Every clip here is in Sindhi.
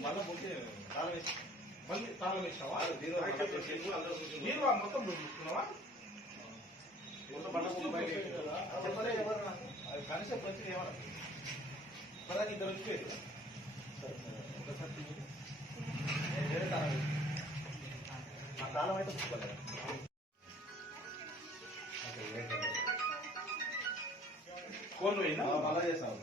مالا بولتي تعال ميسه مالي تعال ميسه واو ذيرو اندر سوچ نيرو ا مٿن بوليسنا واو وندو بنا سوچ باهي كانشه پرچي يوانا پرا کي ترچو ا سارنا او ساطي نيو يا ذيرو تعال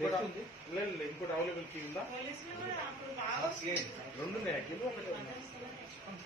లేదు ఇంకోటి అవైలబిలిటీ ఉందా రెండున్నాయి ఒకటి